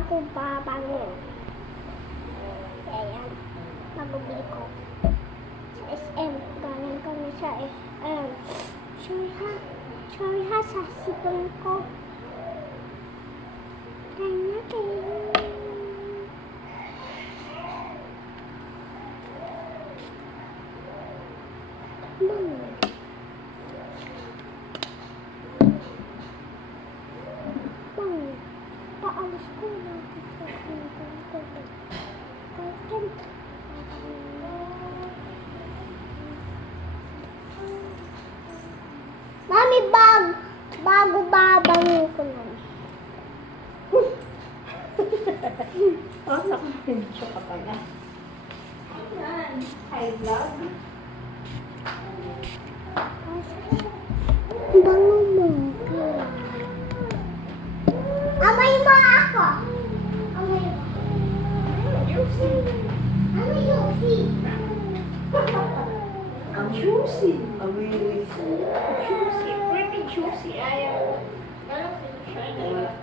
bago babangon. Ayan. Magubili ko. Sa SM. Galing kami sa SM. Sorry ha sa sipon ko. Kanya kayo. Paalis ko na. Mami, bago babangin ko na. Oh, nakapindyo ka pala. Ayan. Hi, vlog. Bango mo. Amay mo ako. Amay mo. Juicy. Ano juicy? Ang juicy. Juicy. Pretty juicy. Ayaw. Parang siya na.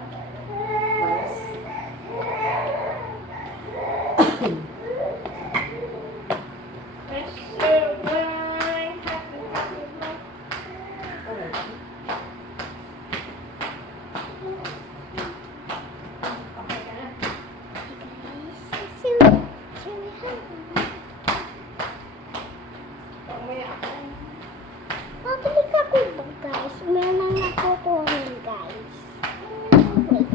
Pabalik ako ba, guys? Meron na nakukuhin, guys. Wait.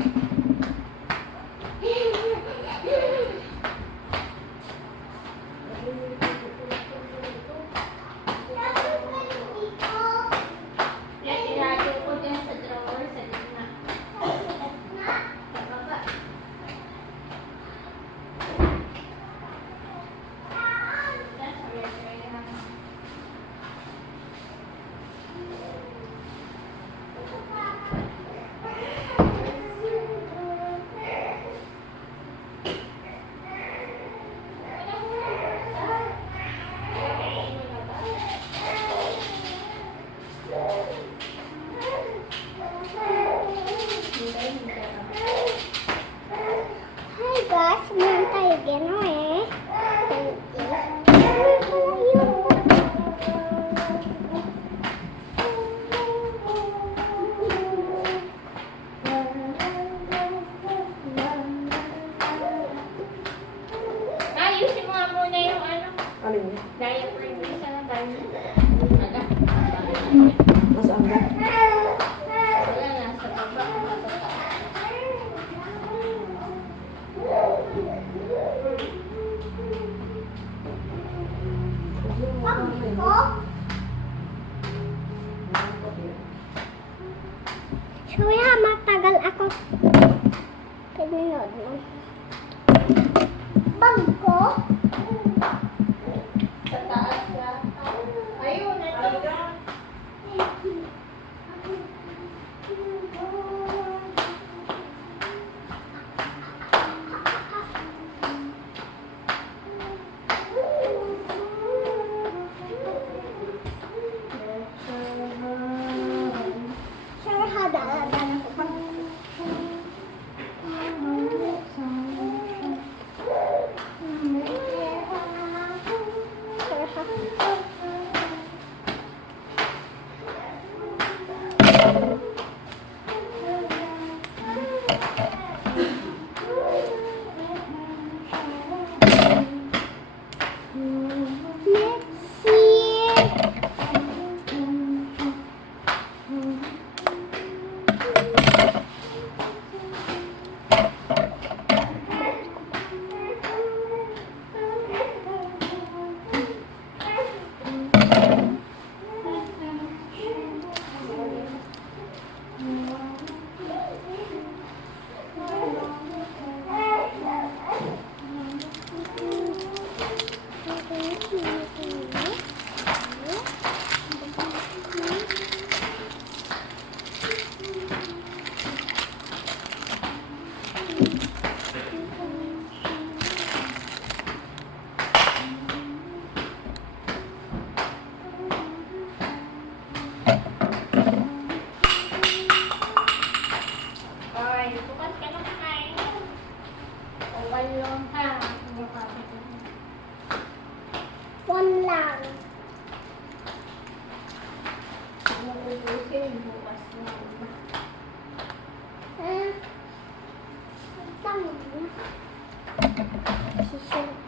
Yan, ilagay ko dyan sa drawer sa gitna. Sa baba. Yan, sa refrigerator. Hi, guys. Meron tayo gano'n eh. Ayusin mo nga muna yung ano. Alin niya? Diaper mo isa na tayo. Aga. Nasaan ba? Wala na, sa baba. Sorry ha, matagal ako. Pinunod mo. Bag ko? Sa taas ka. Ayun, ito. Sorry ha, dala ko pa. Walong ha. One lang. Magugusin bukas na. Tama na. Susunod.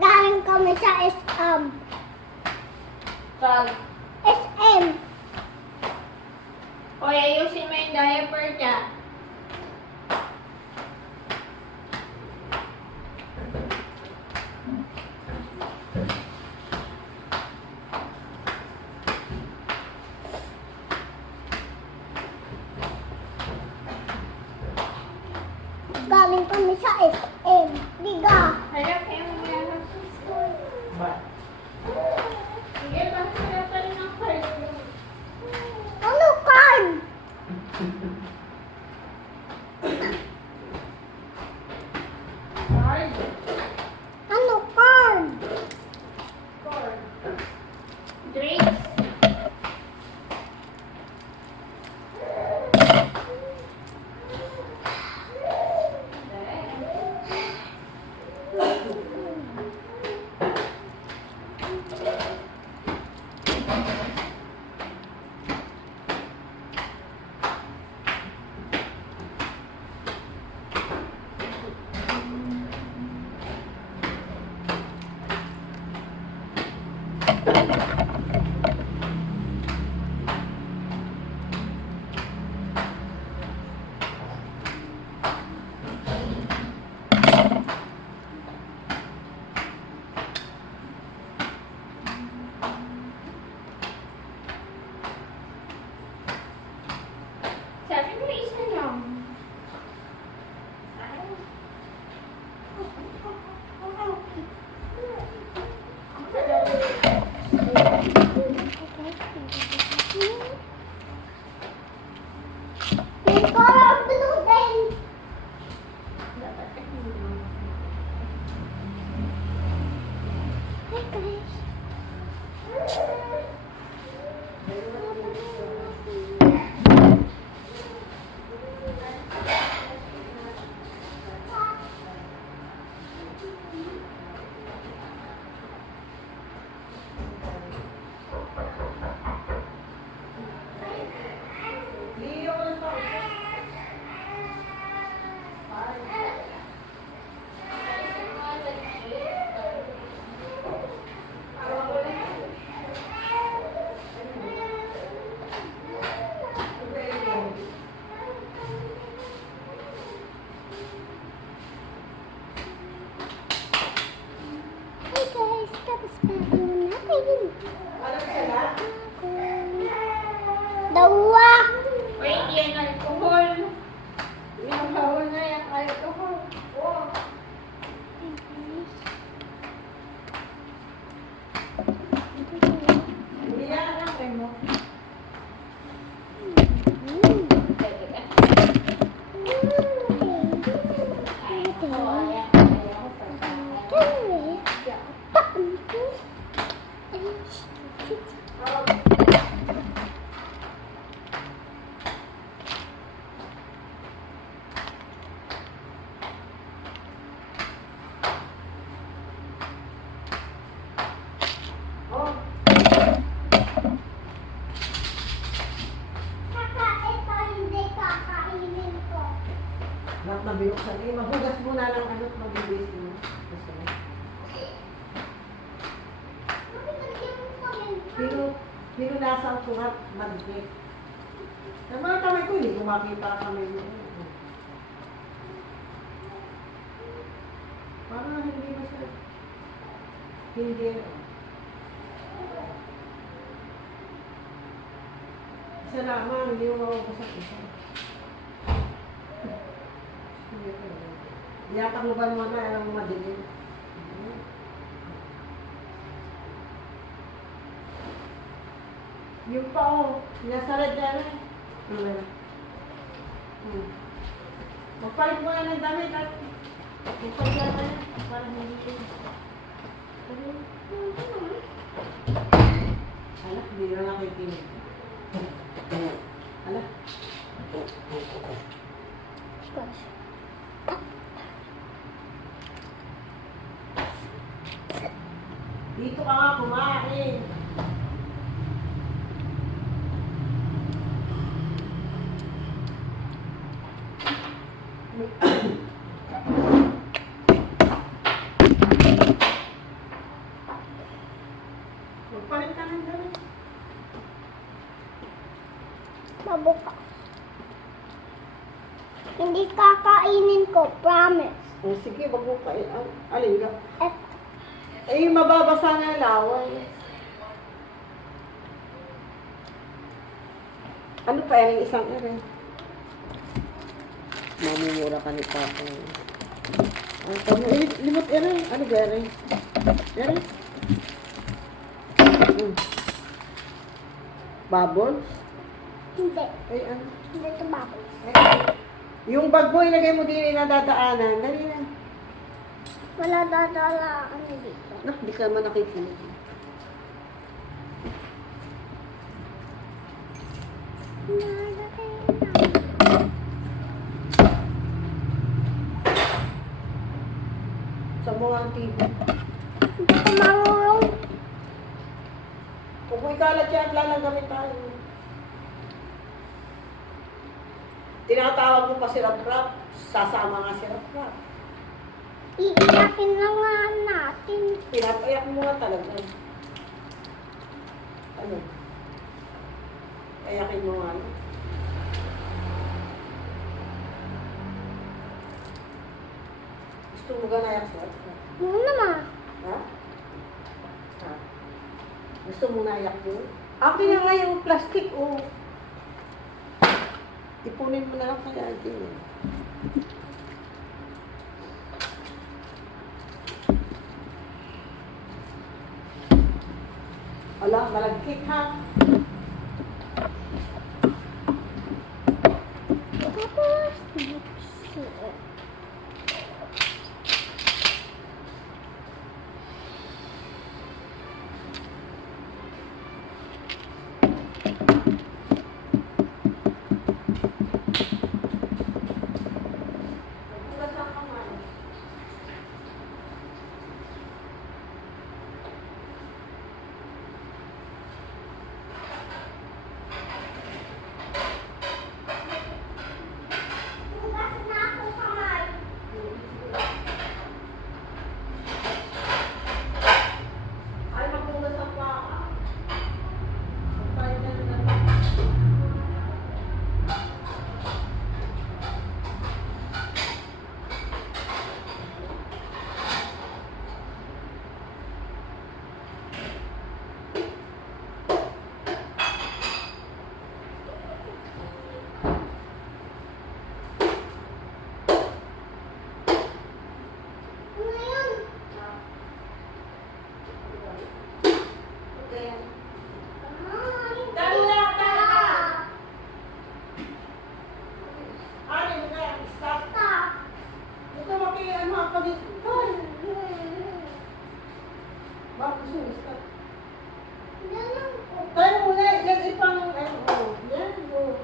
Galing kami sa SM. Pag, SM. Hoy, ayusin mo yung diaper niya. Galing kami sa SM. Diga. Harap kayo mga sa school. Ba? Sige, bakit pa rin ang card? Ano card? Card? Ano card? Card. Drinks? Sabi mo isa lang. May color blue din. Hi guys. Hi guys, tapos pa rin natin. Dawa. Wait, yan alcohol. Yung bawal na yung alcohol. Oh. Hindi na lang kayo mo. muna ng ano, mag-base mo. Gusto mo. Pero nasa ang suhat, mag-base. Ang mga kamay ko, hindi ko makita ang kamay mo. Parang hindi ba siya? Hindi. Isa lamang, hindi mo mawagpasak isa. Iyatak mo ba naman na alam mo madilim? Yung pa o, nasa red dyan eh. Magpalit mo yan ng damit at magpalit yan na yan. Parang hindi yun. Anak, hindi na nakikinig. Anak. Dito ka nga kumain. Magpalit ka ng damit. Mabuka. Hindi kakainin ko, promise. Oh, sige, wag mo kain. Alin ka? At Eh, mababasa na yung laway. Ano pa yan? Isang ere. Mamumura ka ni Papa. Ano pa mo? Limot ere. Ano ba ere? Ere? Bubbles? hindi. Ay, ano? Hindi ito bubbles. Yung bag mo, ilagay mo din na dadaanan. Dali na. Wala dadala ano dito. Nak, di ka naman nakikinig. Sa mga ang TV. Hindi ko marunong. Kung mo ikalat yan, lalagamit tayo. Tinatawag mo pa si Rap-Rap, sasama nga si Rap-Rap. Iiyakin na nga natin. Pinapayak mo nga talaga. Ano? Ayakin mo nga. Gusto mo ganayak sa Rap-Rap? Oo naman. Ha? Ha? Gusto mo nayak mo? Akin na nga yung plastic, oh. Ipunin mo na lang kaya atin. Ala, malagkit ha. Tapos, Bukas ang kamay. bukas na ako kamay. Ay, magbukas ang paa. Magpalit na lang. Ano yun? Okay. Ay, Dali na, dali na. Ano yun na? Stop. stop. Ito ano ang pag-ikot. Bakit gusto mo stop? Ganun ko. Tayo muna, yan ipang, oh. Yan, oh.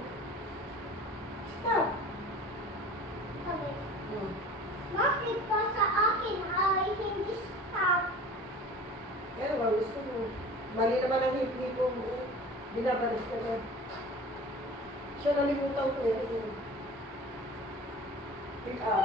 Stop. Sabi, Oh. bakit pa sa akin ay hindi stop? Yan, ba gusto mo? Mali naman ang hip-hip mo. Binabalas ka na. Siya nalimutan ko eh. Pick up.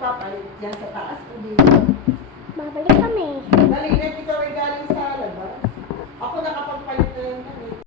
magpapalit dyan sa taas o dito? Babalik kami. Dali, ikaw ay galing